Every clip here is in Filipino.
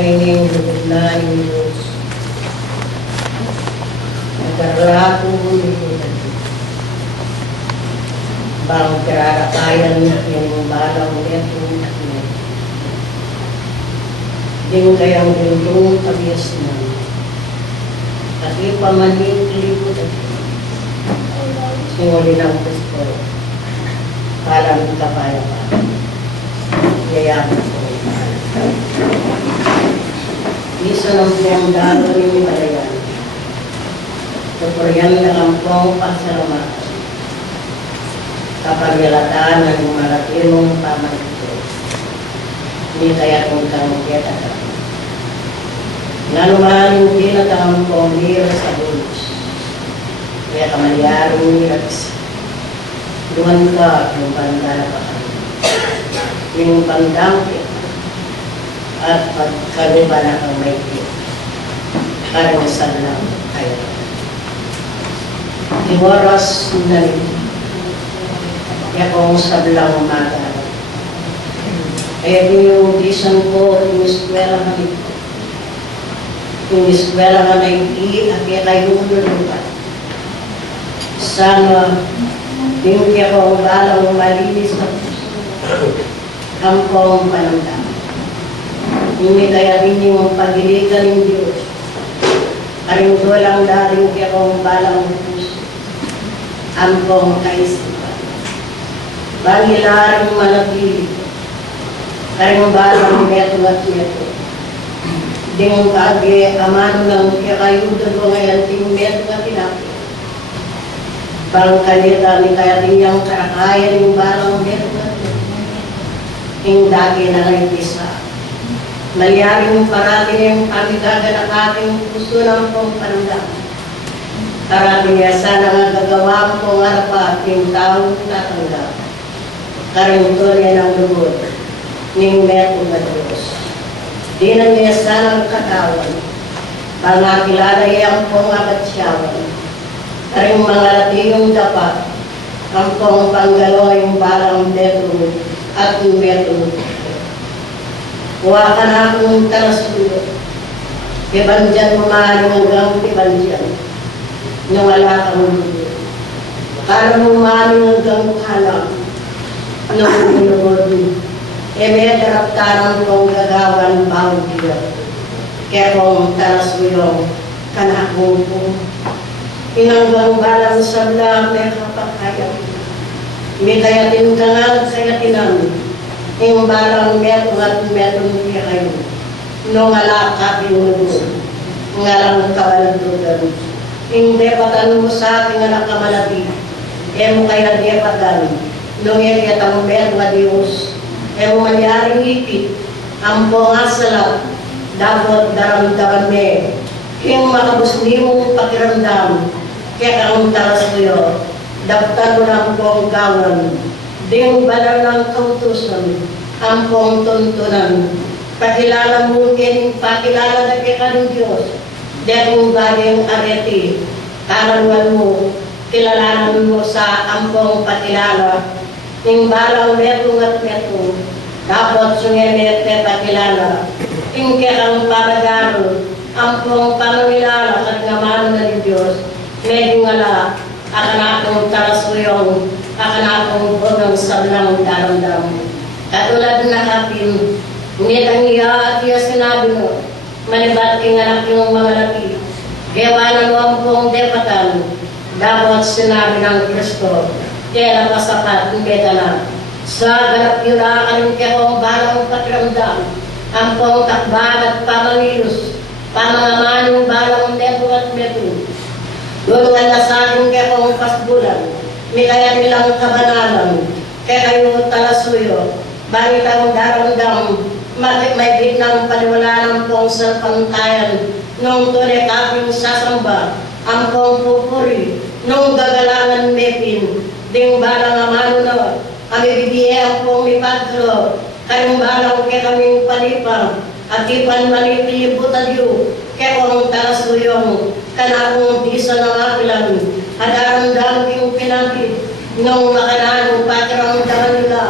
ay nilugod na yung Diyos. Nagkarlato mo nilugod. Bang karakayan yung balang neto. Ding kayang dindong tabias na. At ipamaling kilipot at singuli ng Kristo. Parang kapaya pa. Yayaman ko. Isa ng piyangdalo ni Malayan. Tukuryan na ang pong pagsalamat. Kapag yalataan ng malaki mong pamanito. Hindi kaya kung kamuketa ka. Nanuman yung pinatang pong hira sa bulos. Kaya kamalyarong hirats. Duman ka yung pandala pa ka. Yung pandangkit at pagkaliba na kang may kit. Karawasan lang kayo. Iwaras na rin. Kaya kung sablang umaga. Kaya yung disan ko, yung eskwela kami. Yung eskwela kami, at kaya kayo lumulupan. Sana, yung kaya kung balang malinis na ang pong panamdam. Hindi kaya rin yung pagiligan ng Diyos. Karing dolang daring kaya kung balang puso. Ang pong kaisipan. Bangilarang manapili. Karing balang meto at meto. Ding kage amano lang kaya kayo dalawa ngayon ting meto at tinapi. Pangkalita ni kaya rin yung karakayan yung balang meto at meto. Yung dagi na naipisa. Malyaring parati yung pamigaga ng aking puso ng pong panamdam. Parati niya sana nga gagawa ko ng harapat yung taong natanggap. Karinto niya ng lugod, ning meto na Diyos. Di na niya sana ang katawan, pangakilala iyang pong abatsyawan. Karing mga latiyong dapat, ang pong panggalaw yung balang meto at yung meto. Kuha ka na akong talasulo. Ibandyan mo maaaring hanggang ibandyan. Nung wala kang lulo. Para mo maaaring hanggang halang. Nung binugod. May daraptarang kong gagawan bawang diyo. Kaya kong talasulo kanakong po. Inanggang balang sabla may kapakayang. May kayatin ka nga sa kayatinan. Yung balang meto at meto niya kayo. Nung alaka pinulog. Ngalang kawalandugan. Yung depatan mo sa ating anak kamalati. Mo kaya depatan. Nung yakitang meto na Diyos. Mo manyaring ipit. Ang pongasalap. Dapat daramdaman me. Yung makabusni mong pakiramdam. Kaya kang taras mo yun. Daptan mo ng pong gawan. Ding balang ng kautusan, ang pong tuntunan. Pakilala mo kining pakilala na kaya ng Diyos. Dahil bagay areti, karanwan mo, kilalanan mo sa ampong pakilala. Yung balang metong at metong, dapat sungemete pakilala. Yung kaya kang paragaro, ampong pangilala at ngaman na ng Diyos. Medyo ngala, akan akong tarasuyong, akan akong bunang sablang daramdam. Katulad na kapin, nitang iya at iya sinabi mo, malibat king anak yung mga laki. Gawanan mo ang buong depatan, dapat sinabi ng Kristo, kaya napasapat ng betana. Sa ganap yun aakaling kaya balang pakiramdam, ang pong takbang at pamangilus, pamangaman yung balang neto at meto. Doon na sa akin kaya kong pasbulan, may kaya nilang kabanalan, kaya kayo talasuyo, bangit ang daramdam, may bitnang paniwalaan pong sa pantayan, nung tunay kaping sasamba, ang pong pupuri, nung gagalangan mepin, ding balang amano na, kami bibiyang pong ipaglo, kayong balang kaya kaming palipang, at ipan malipilibot adyo, kaya kong talasuyong, kanakong disa ng apilan, hadaramdam yung pinapit, nung makananong pakiramdaman nila,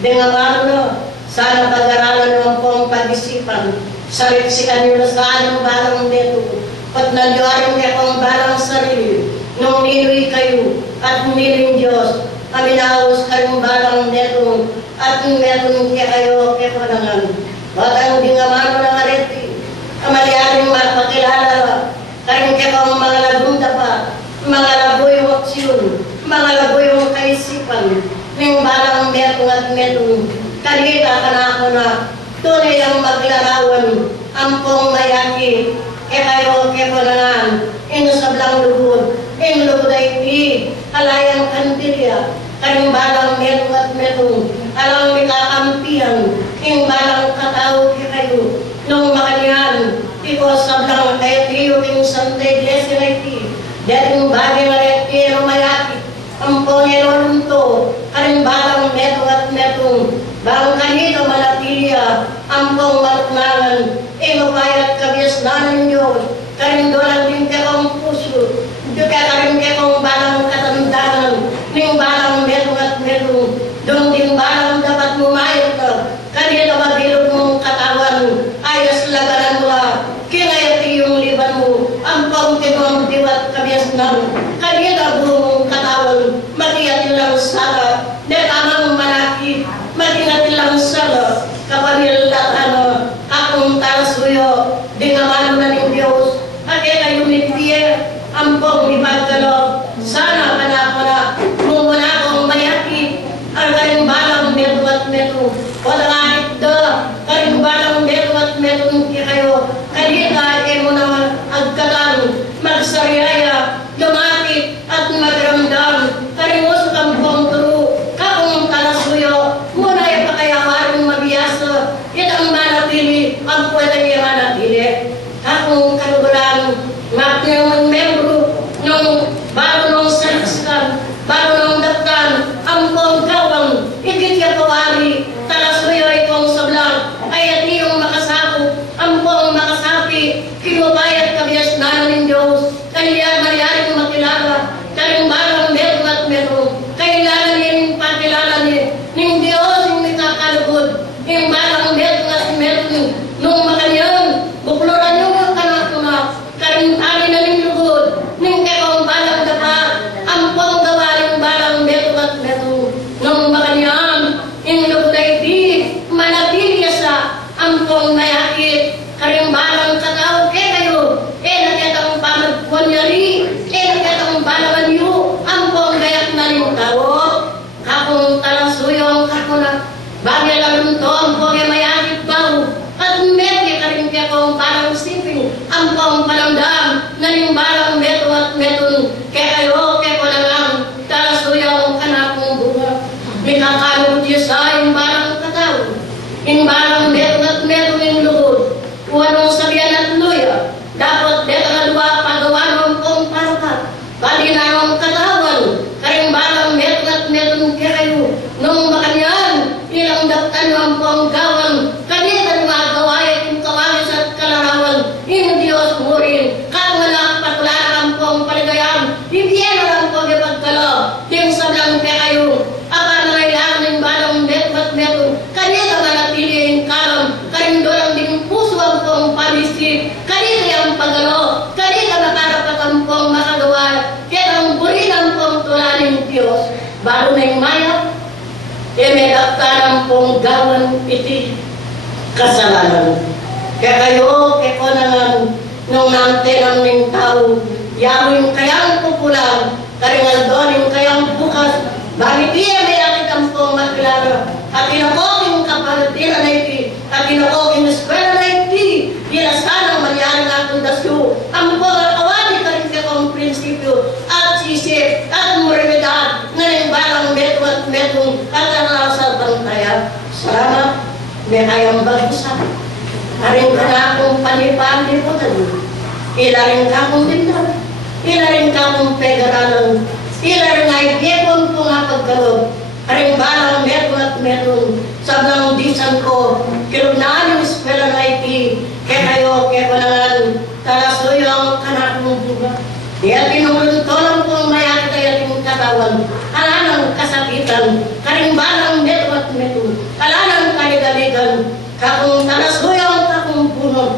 dengamano na, sana pag-aralan mo pong pag-isipan, Saliksikan nyo na sa anong balang neto. At nandiyarin niya kong balang sarili. Nung ninuwi kayo at niling Diyos. Aminaos kayong balang neto. At meron niya kayo kaya panangan. Batang di nga mano ng areti. Amaliaring magpakilala. Kayong kaya kong mga lagunda pa. Mga laboy yung aksyon. Mga laboy yung kaisipan. Ning balang neto at neto. Kanita ka na ako na. Tunay ang maglarawan, ampong mayaki, kayo kepanangan, inusablang lugod, lugod ay alayang kantilya, kayong balang metong at metong, alang mikakampihan, balang katao kayo, nung makanyan, iko sablang kayo king santay lesinay dating bagay na retiro mayaki, ampong elonto, kayong balang metong at metong, bang kanito manatilia, ampong maluklangan, ingupayat kabias namin Diyos, karindolan din kakong puso, karin kakong balang katandanan, ning balang metong at metong, doon din balang dapat mumayot ka, kanito mabilog mong katawan, ayos labanan mo ha, kinayat iyong liban mo, ampong tinong diwat kabias namin, kanito buong katawan, magiyat lang sana, netamang malaki, magingat lang sana, kapamil akong tarasuyo, di naman na ng Diyos, kaya kayo nitiye, ampong ipagkalo, sana kana mumuna akong mayaki, ang karing balang meto at meto, wala nga ito, karing balang meto at meto kayo, kanita mo naman agkatan, magsariaya, lumapit at magramdam, karing uso kang buong turo, kakong tarasuyo, muna ipakayawaring mabiyasa, ang manatili, ang pwedeng yung manatili. Akong kalugulan, ng membro, nung bago nung saliksikan, bago nung daktan, ang pong gawang, ikit yung kawari, talasuyo itong sablang, ay at iyong makasako, ang pong makasapi, kinubayat kabias na ng Diyos, kaya mariyaring makilala, karing balang meron at meron, kailangan yung pakilala ng Diyos yung nakakalugod, yung balang meron at meron, nung makanyan, bukluran yung kanak na, karing tali na ng lugod, ng kakong balang dapat, ang pong gawaring balang meron at meron, nung makanyan, yung lugod ay di, manatili sa, ang pong mayakit, karing balang katao, kayo, nakitang pamagpunyari, nakitang balangan yu, ang pong gayak na rin tao, kakong talasuyong kakuna, bagay lang ito, ang pong mayakit bago, at medya karing kakong balang siping, ang pong palamdam, na rin balang meto at meton, kayo, lang, talasuyong kanakong bunga, minakalut yun sa yung balang katao, yung balang meto at meton yung lugod, wanong sabihan at luya, dapat dito nga luwa pagawa ng pong parukat, bali na ng katawan, karing balang meto at meton kayo, nung makanyan, ilang daktan ng pong gawang, kanina magaway yung kawayos at kalarawan, yung Diyos mo rin, kamalak patulaan ang pong paligayang, ibigyan ang pong ipagkalo, yung sablang kayo, apa na ngayaan ng balang meto at meton, kanina manatili yung kalam, karing dolang din puso ang pong pamisip, kanina yung pagalo, kanina makarapat ang pong makagawa, kaya ang burin ang pong tulaning Diyos, bago na yung mayap, may daktarang pong gawan iti kasalanan. Kaya kayo, kekonangan, nung nantenang ng tao, yawin kayang popular, karingal doon yung kayang bukas, bakit iya may akitang pong makilala, at inakoking kapalitina na iti, at inakoking eskwela na iti, sanang mangyari na akong dasyo, ang pong awali ka rin kong prinsipyo, at sisip, at moralidad, na yung balang meto at metong, at sa bantayan. Salamat, may kayang bagusan. Aring ka na akong panipali po na doon. Ilaring ka akong dindan. Ilaring ka akong pegaralan. Ilaring ay biyekon po nga pagkalog. Aring balang meto at meton. Sabang disan ko, kilunaan yung eskwela na iti. Kaya kayo, kaya panangan, talasuyo ang kanak mong buga. Diyan pinuluntolang pong mayakita yung katawan. Alanang kasakitan, karing balang meto at meto. Alanang kaligaligan, kakong talasuyo ang kakong puno.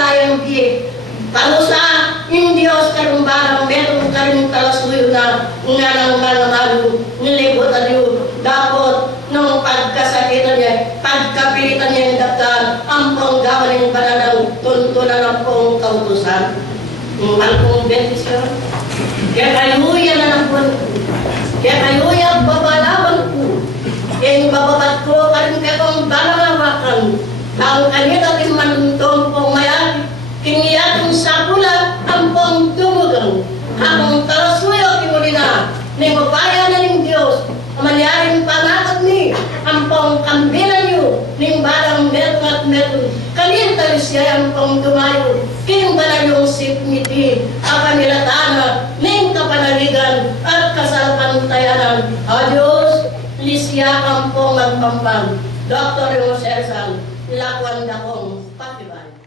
talayang di. Panusa, yung Diyos karumbarang meron karing talasuyo na nga ng mananalo, nilibot aliyo. Dapat, nung pagkasakitan niya, pagkapilitan niya yung daktan, ang panggawa ng bananang tuntunan ng pong kautusan. Malpong bentisyon. Kaya kaluya na ng buwan ko. Kaya kaluya babalaban ko. Yung bababat ko, karin ka kong balamawakan. Ang kanita timanutong pong mayari. Kiniyatong sakula ang pong tumugang. Akong talasuyo kimuli na. Ning upaya na ng Diyos. Manyaring pangatot ni. Ang pong kambilan niyo. Ning balang meron at meron. Kalintalis siya ang pong tumayo. King balayong sipniti. Ang kanilatana. Ning kapanaligan. At kasalpantayanan. Adios. Lisya ang pong magpampang. Dr. Rosersang. Lakwan dakong patibay.